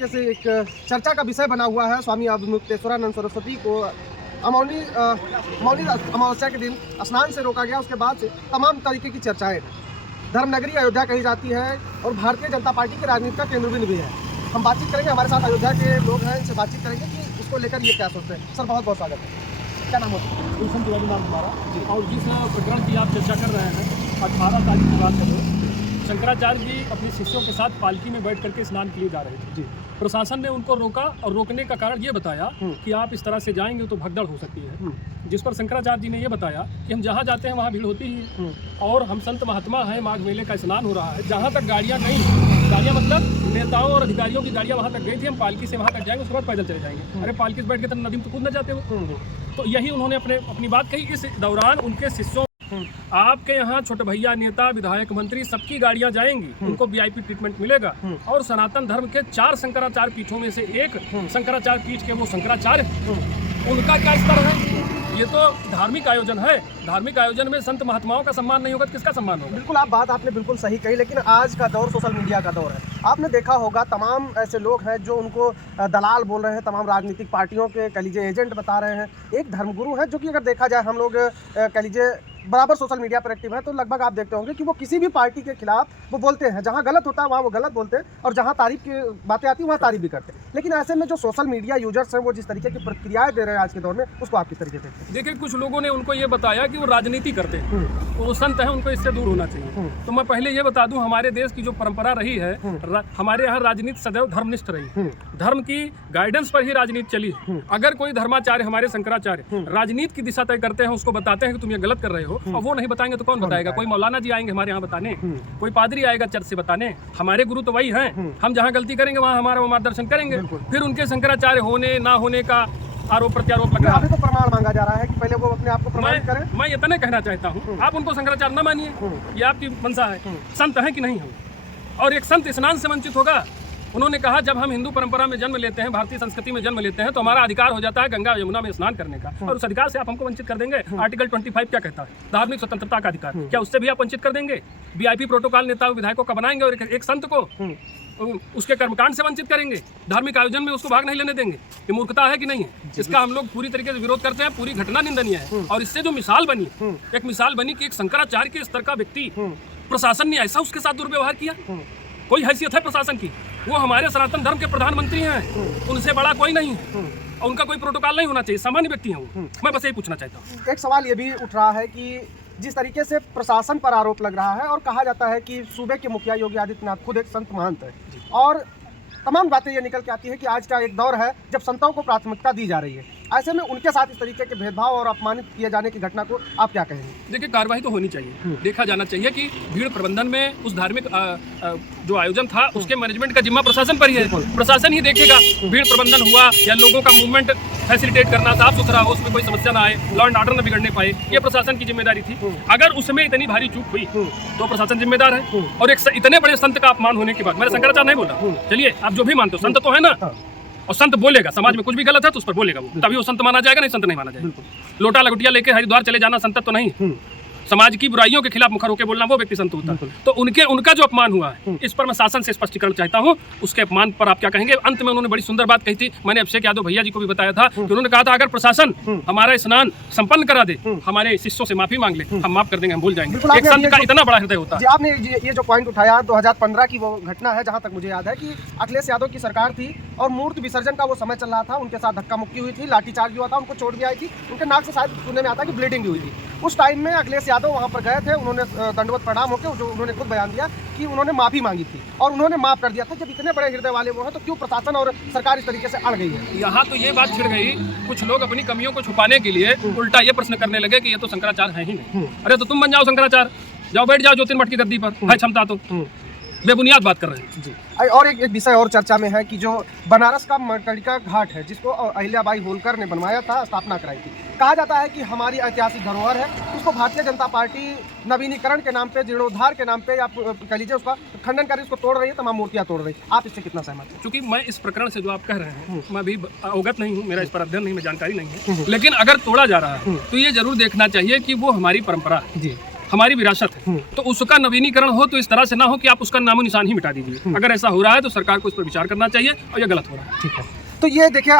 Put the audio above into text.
तरीके से एक चर्चा का विषय बना हुआ है। स्वामी अवधूतेश्वरानंद सरस्वती को मौनी अमावस्या के दिन स्नान से रोका गया। उसके बाद से तमाम तरीके की चर्चाएं धर्मनगरी अयोध्या कही जाती है और भारतीय जनता पार्टी के राजनीति का केंद्रबिंदु भी है। हम बातचीत करेंगे, हमारे साथ अयोध्या के लोग हैं, इनसे बातचीत करेंगे कि इसको लेकर ये क्या सोचते हैं। सर बहुत बहुत स्वागत है। क्या नाम होता है? गुलशन तिवारी नाम हमारा जी। और जिस प्रकरण की आप चर्चा कर रहे हैं 18 तारीख की बात कर रहे हैं, शंकराचार्य जी अपने शिष्यों के साथ पालकी में बैठ करके स्नान के लिए जा रहे थे जी। प्रशासन ने उनको रोका और रोकने का कारण ये बताया कि आप इस तरह से जाएंगे तो भगदड़ हो सकती है। जिस पर शंकराचार्य जी ने ये बताया कि हम जहाँ जाते हैं वहाँ भीड़ होती ही है और हम संत महात्मा हैं, माघ मेले का स्नान हो रहा है, जहाँ तक गाड़ियाँ गई, गाड़ियाँ मतलब नेताओं और अधिकारियों की गाड़ियाँ वहाँ तक गई थी, हम पालकी से वहाँ तक जाएंगे, उसके बाद पैदल चले जाएंगे। अरे पालकी से बैठ के तो नदी में तो कूद न जाते हो। तो यही उन्होंने अपनी बात कही। इस दौरान उनके शिष्यों आपके यहाँ छोटे भैया, नेता, विधायक, मंत्री सबकी गाड़ियां जाएंगी, उनको वीआईपी ट्रीटमेंट मिलेगा। और सनातन धर्म के 4 शंकराचार्य पीठों में से एक शंकराचार्य पीठ के वो शंकराचार्य, उनका क्या स्तर है? ये तो धार्मिक आयोजन है। धार्मिक आयोजन में संत महात्माओं का सम्मान नहीं होगा तो किसका सम्मान होगा? बिल्कुल, आपने बिल्कुल सही कही। लेकिन आज का दौर सोशल मीडिया का दौर है। आपने देखा होगा तमाम ऐसे लोग हैं जो उनको दलाल बोल रहे हैं, तमाम राजनीतिक पार्टियों के कह लीजिए एजेंट बता रहे हैं। एक धर्मगुरु है जो कि अगर देखा जाए हम लोग कह लीजिए बराबर सोशल मीडिया पर एक्टिव है, तो लगभग आप देखते होंगे कि वो किसी भी पार्टी के खिलाफ वो बोलते हैं। जहाँ गलत होता है वहाँ वो गलत बोलते हैं और जहाँ तारीफ की बातें आती है वहाँ तारीफ भी करते हैं। लेकिन ऐसे में जो सोशल मीडिया यूजर्स हैं वो जिस तरीके की प्रतिक्रियाएं दे रहे हैं आज के दौर में, उसको आप किस तरीके से देखते हैं? देखिए, कुछ लोगों ने उनको ये बताया कि वो राजनीति करते हैं, वो संत है, उनको इससे दूर होना चाहिए। तो मैं पहले ये बता दूं, हमारे देश की जो परंपरा रही है, हमारे यहाँ राजनीति सदैव धर्मनिष्ठ रही। धर्म की गाइडेंस पर ही राजनीति चली। अगर कोई धर्माचार्य, हमारे शंकराचार्य राजनीति की दिशा तय करते हैं, उसको बताते हैं कि तुम ये गलत कर रहे हो, और वो नहीं बताएंगे तो कौन बताएगा? कोई मौलाना जी आएंगे हमारे यहाँ बताने, कोई पादरी आएगा चर्च से बताने। हमारे गुरु तो वही हैं। हम जहाँ गलती करेंगे वहाँ हमारा वो मार्गदर्शन करेंगे। फिर उनके शंकराचार्य होने ना होने का आरोप प्रत्यारोप लग रहा है। अभी तो प्रमाण मांगा जा रहा है कि पहले वो अपने आप को प्रमाणित करें। मैं इतना कहना चाहता हूँ, आप उनको शंकराचार्य न मानिए, ये आपकी मंशा है। संत है कि नहीं हो? और एक संत स्नान से वंचित होगा? उन्होंने कहा जब हम हिंदू परंपरा में जन्म लेते हैं, भारतीय संस्कृति में जन्म लेते हैं, तो हमारा अधिकार हो जाता है गंगा यमुना में स्नान करने का, और उस अधिकार से आप हमको वंचित कर देंगे। आर्टिकल 25 क्या कहता है? धार्मिक स्वतंत्रता का अधिकार। क्या उससे भी आप वंचित कर देंगे? वीआईपी प्रोटोकॉल नेताओं विधायकों का बनाएंगे और एक संत को उसके कर्मकांड से वंचित करेंगे, धार्मिक आयोजन में उसको भाग नहीं लेने देंगे। ये मूर्खता है कि नहीं है? इसका हम लोग पूरी तरीके से विरोध करते हैं। पूरी घटना निंदनीय है। और इससे जो मिसाल बनी, एक मिसाल बनी कि एक शंकराचार्य के स्तर का व्यक्ति, प्रशासन ने ऐसा उसके साथ दुर्व्यवहार किया। कोई हैसियत है प्रशासन की? वो हमारे सनातन धर्म के प्रधानमंत्री हैं, उनसे बड़ा कोई नहीं है और उनका कोई प्रोटोकॉल नहीं होना चाहिए। सामान्य व्यक्ति हैं वो। मैं बस यही पूछना चाहता हूँ। एक सवाल ये भी उठ रहा है कि जिस तरीके से प्रशासन पर आरोप लग रहा है और कहा जाता है कि सूबे के मुखिया योगी आदित्यनाथ खुद एक संत महंत है, और तमाम बातें ये निकल के आती है कि आज का एक दौर है जब संतों को प्राथमिकता दी जा रही है। ऐसे में उनके साथ इस तरीके के भेदभाव और अपमानित किए जाने की घटना को आप क्या कहेंगे? देखिए, कार्रवाई तो होनी चाहिए। देखा जाना चाहिए कि भीड़ प्रबंधन में उस धार्मिक जो आयोजन था उसके मैनेजमेंट का जिम्मा प्रशासन पर ही है। प्रशासन ही देखेगा भीड़ प्रबंधन हुआ या लोगों का मूवमेंट फैसिलिटेट करना, साफ सुथरा हो, उसमें कोई समस्या ना आए, लॉ एंड ऑर्डर न बिगड़ने पाए, ये प्रशासन की जिम्मेदारी थी। अगर उसमें इतनी भारी चूक हुई तो प्रशासन जिम्मेदार है। और एक इतने बड़े संत का अपमान होने के बाद, मैंने शंकराचार्य नहीं बोला, चलिए आप जो भी मानते हो, संत तो है ना, और संत बोलेगा, समाज में कुछ भी गलत है तो उस पर बोलेगा वो, तभी वो संत माना जाएगा, नहीं संत नहीं माना जाएगा। लोटा लघुटिया लेके हरिद्वार चले जाना संत तो नहीं। समाज की बुराइयों के खिलाफ मुखर होकर बोलना वो व्यक्ति संत होता है। तो उनका जो अपमान हुआ है, इस पर मैं शासन से स्पष्टीकरण चाहता हूँ। उसके अपमान पर आप क्या कहेंगे? अंत में उन्होंने बड़ी सुंदर बात कही थी। मैंने अभिषेक यादव भैया जी को भी बताया था कि उन्होंने कहा था अगर प्रशासन हमारा स्नान संपन्न करा दे, हमारे शिष्यों से माफी मांग ले, हम माफ कर देंगे, हम भूल जाएंगे। एक संत का इतना बड़ा हृदय होता है। आपने ये जो पॉइंट उठाया 2015 की वो घटना है, जहाँ तक मुझे याद है कि अखिलेश यादव की सरकार थी और मूर्ति विसर्जन का वो समय चल रहा था, उनके साथ धक्का मुक्की हुई थी, लाठीचार्ज हुआ था, उनको चोट भी आई थी, उनके नाक से शायद सुनने में आता कि ब्लीडिंग भी हुई थी। उस टाइम में अखिलेश यादव वहाँ पर गए थे, उन्होंने दंडवत प्रणाम होकर जो उन्होंने खुद बयान दिया कि उन्होंने माफी मांगी थी और उन्होंने माफ कर दिया था। जब इतने बड़े हृदय वाले वो हैं तो क्यों प्रशासन और सरकार इस तरीके से अड़ गई है? यहाँ तो ये बात छिड़ गई, कुछ लोग अपनी कमियों को छुपाने के लिए उल्टा ये प्रश्न करने लगे कि ये तो शंकराचार्य है ही नहीं। अरे तो तुम बन जाओ शंकराचार्य, जाओ बैठ जाओ ज्योतिर्मठ की गद्दी पर, है क्षमता तो। बेबुनियाद बात कर रहे हैं जी। और एक विषय और चर्चा में है कि जो बनारस का मर्कंडिका घाट है, जिसको अहिल्याबाई होलकर ने बनवाया था, स्थापना कराई थी, कहा जाता है कि हमारी ऐतिहासिक धरोहर है। उसको भारतीय जनता पार्टी नवीनीकरण के नाम पे, जीर्णोद्धार के नाम पे, आप कह लीजिए उसका खंडन कर उसको तोड़ रही है, तमाम मूर्तियां तोड़ रही है। आप इससे कितना सहमत हैं? क्योंकि मैं इस प्रकरण से जो आप कह रहे हैं मैं भी अवगत नहीं हूँ, मेरा इस पर अध्ययन नहीं, मैं जानकारी नहीं है। लेकिन अगर तोड़ा जा रहा है तो ये जरूर देखना चाहिए कि वो हमारी परंपरा हमारी विरासत है, तो उसका नवीनीकरण हो तो इस तरह से ना हो कि आप उसका नामो निशान ही मिटा दीजिए। अगर ऐसा हो रहा है तो सरकार को इस पर विचार करना चाहिए और ये गलत हो रहा है। ठीक है, तो ये देखिए